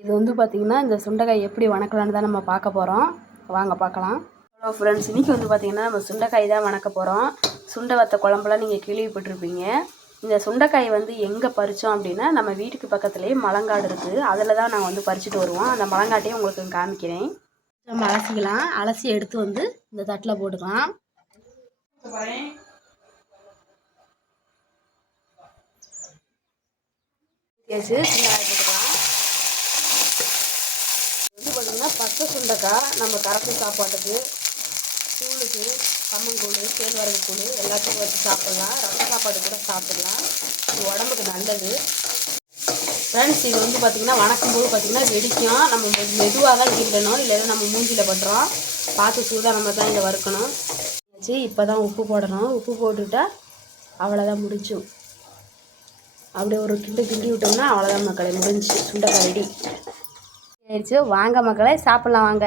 இது வந்து பார்த்திங்கன்னா இந்த சுண்டைக்காய் எப்படி வணக்கலான்னு தான் நம்ம பார்க்க போகிறோம். வாங்க பார்க்கலாம். ஹலோ ஃப்ரெண்ட்ஸ், இன்றைக்கி வந்து பார்த்திங்கன்னா நம்ம சுண்டைக்காய் தான் வணக்க போகிறோம். சுண்டை வத்த குழம்புலாம் நீங்கள் கேள்விப்பட்டிருப்பீங்க. இந்த சுண்டைக்காய் வந்து எங்கே பறித்தோம் அப்படின்னா, நம்ம வீட்டுக்கு பக்கத்துலேயே மலங்காடு இருக்குது. அதில் தான் நாங்கள் வந்து பறிச்சுட்டு வருவோம். அந்த மலங்காட்டையும் உங்களுக்கு காமிக்கிறேன். நம்ம அலசிக்கலாம். அலசி எடுத்து வந்து இந்த தட்டில் போட்டுக்கலாம். போட்டுக்கலாம். வந்து பார்த்திங்கன்னா பச்சை சுண்டைக்காய் நம்ம கரப்பு சாப்பாட்டுக்கு, கூழுக்கு, கம்மங்கூழ், கேழ்வரகு கூழ் எல்லாத்துக்கும் வச்சு சாப்பிட்லாம். ரச சாப்பாடு கூட சாப்பிட்லாம். இது உடம்புக்கு நல்லது. ஃப்ரெண்ட்ஸ், இது வந்து பார்த்திங்கன்னா வணக்கும் போது பார்த்திங்கன்னா வெடிக்கும். நம்ம மெதுவாக தான் கிண்டணும், இல்லைன்னா நம்ம மூஞ்சியில் பட்டுறோம். பார்த்து சூடாக நம்ம தான் இதை வறுக்கணும். இப்போ தான் உப்பு போடணும். உப்பு போட்டுவிட்டா அவ்வளோதான் முடிஞ்சும். அப்படியே ஒரு கிண்டி விட்டோம்னா அவ்வளோதான் மக்களே, முடிஞ்சு சுண்டைக்காய் ரெடி ஆயிடுச்சு. வாங்க மக்களே, சாப்பிட்லாம் வாங்க.